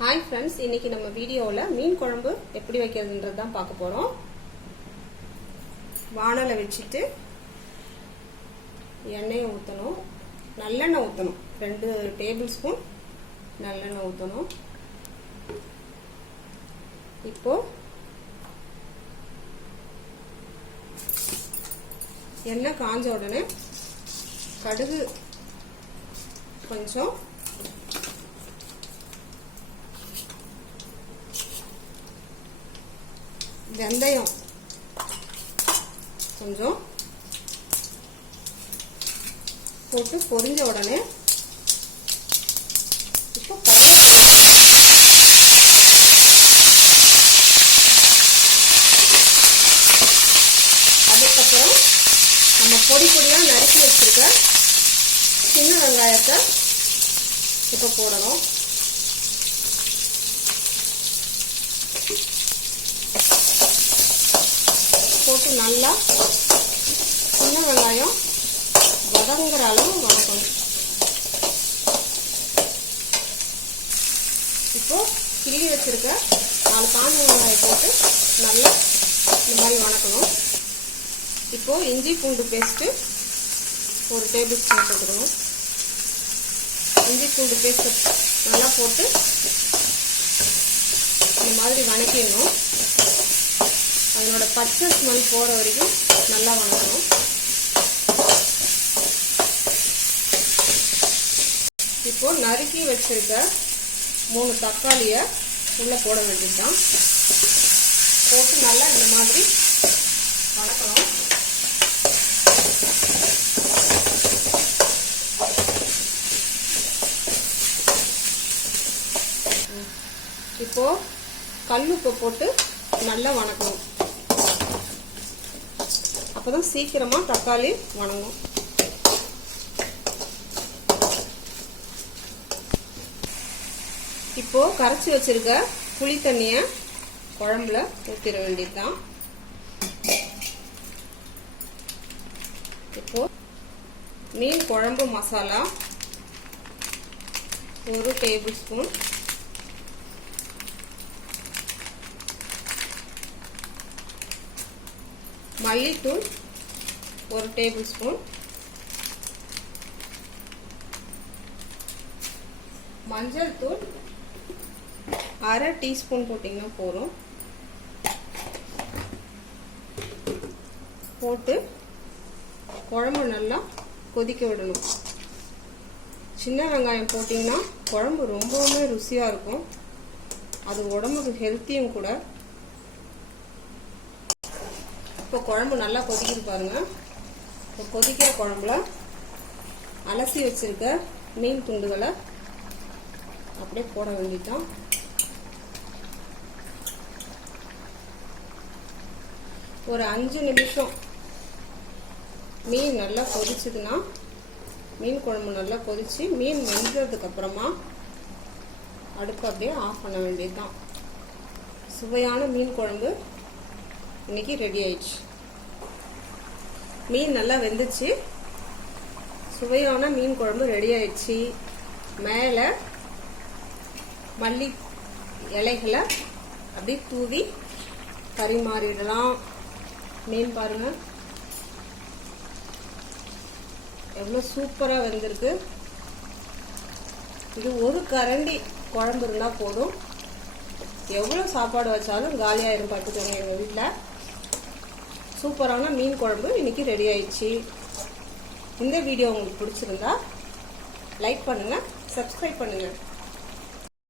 Hi friends, इनकी நம்ம வீடியோல மீன் குழம்பு எப்படி வைக்கிறதுன்றது தான் பார்க்க போறோம். வாணலை வச்சிட்டு எண்ணெய் ஊத்தணும். நல்லெண்ணெய் ஊத்தணும். 2 டேபிள் ஸ்பூன் நல்லெண்ணெய் ஊத்தணும். இப்போ எண்ணெய் காஞ்ச உடனே கடுகு கொஞ்சம் வெந்தயம் கொஞ்சம் போட்டு பொரிஞ்ச உடனே இப்போ அதுக்கப்புறம் நம்ம பொடி பொடியா நறுக்கி வச்சிருக்க சின்ன வெங்காயத்தை இப்போ போடணும். போட்டு நல்லா சின்ன வெங்காயம் வதங்குற அளவு வதக்கணும். இப்போ கிள்ளி வச்சிருக்க 4 காஞ்ச வெங்காயம் போட்டு நல்லா இந்த மாதிரி வதக்கணும். இப்போ இஞ்சி பூண்டு பேஸ்ட் 1 டேபிள் ஸ்பூன் போட்டுக்கணும். இஞ்சி பூண்டு பேஸ்ட் நல்லா போட்டு இந்த மாதிரி வதக்கிடணும். அதனோட பச்சை ஸ்மெல் போற வரைக்கும் நல்லா வதக்கணும். இப்போ நறுக்கி வச்சிருக்க 3 தக்காளியை உள்ள போட வேண்டியதுதான். போட்டு நல்லா இந்த மாதிரி வதக்கணும். இப்போ கல்லுப்பு போட்டு நல்லா வதக்கணும். அப்பதான் சீக்கிரமா தக்காளி வதங்கும். இப்போ கரைச்சி வச்சிருக்க புளி தண்ணிய குழம்புல ஊத்திர வேண்டியதுதான். இப்போ மீன் குழம்பு மசாலா 1 டேபிள் ஸ்பூன், மல்லித்தூள் 1 டேபிள் ஸ்பூன், மஞ்சள் தூள் 1/2 டீஸ்பூன் போட்டீங்கன்னா போதும். போட்டு குழம்பு நல்லா கொதிக்க விடணும். சின்ன வெங்காயம் போட்டீங்கன்னா குழம்பு ரொம்பவுமே ருசியா இருக்கும். அது உடம்புக்கு ஹெல்த்தியும் கூட. இப்போ குழம்பு நல்லா கொதிக்குது பாருங்க. இப்போ கொதிக்கிற குழம்புல அலசி வச்சிருக்க மீன் துண்டுகளை அப்படியே போட வேண்டியதுதான். ஒரு 5 நிமிஷம் மீன் நல்லா கொதிச்சுதுன்னா, மீன் குழம்பு நல்லா கொதிச்சு மீன் வெந்ததுக்கு அப்புறமா அடுப்பு அப்படியே ஆஃப் பண்ண வேண்டியதுதான். சுவையான மீன் குழம்பு இன்னைக்கு ரெடி ஆயிடுச்சு. மீன் நல்லா வெந்துச்சு. சுவையான மீன் குழம்பு ரெடி ஆயிடுச்சு. மேல மல்லி இலைகளை அப்படியே தூவி பரிமாறிடலாம். மீன் பாருங்க எவ்வளவு சூப்பரா வெந்திருக்கு. இது 1 கரண்டி குழம்பு இருந்தா போதும். எவ்வளவு சாப்பாடு வச்சாலும் காலியாயிரும். பார்த்துக்கோங்க, எங்க வீட்டுல சூப்பரான மீன் குழம்பு இன்னைக்கு ரெடி ஆயிடுச்சு. இந்த வீடியோ உங்களுக்கு பிடிச்சிருந்தா லைக் பண்ணுங்க, சப்ஸ்கிரைப் பண்ணுங்க.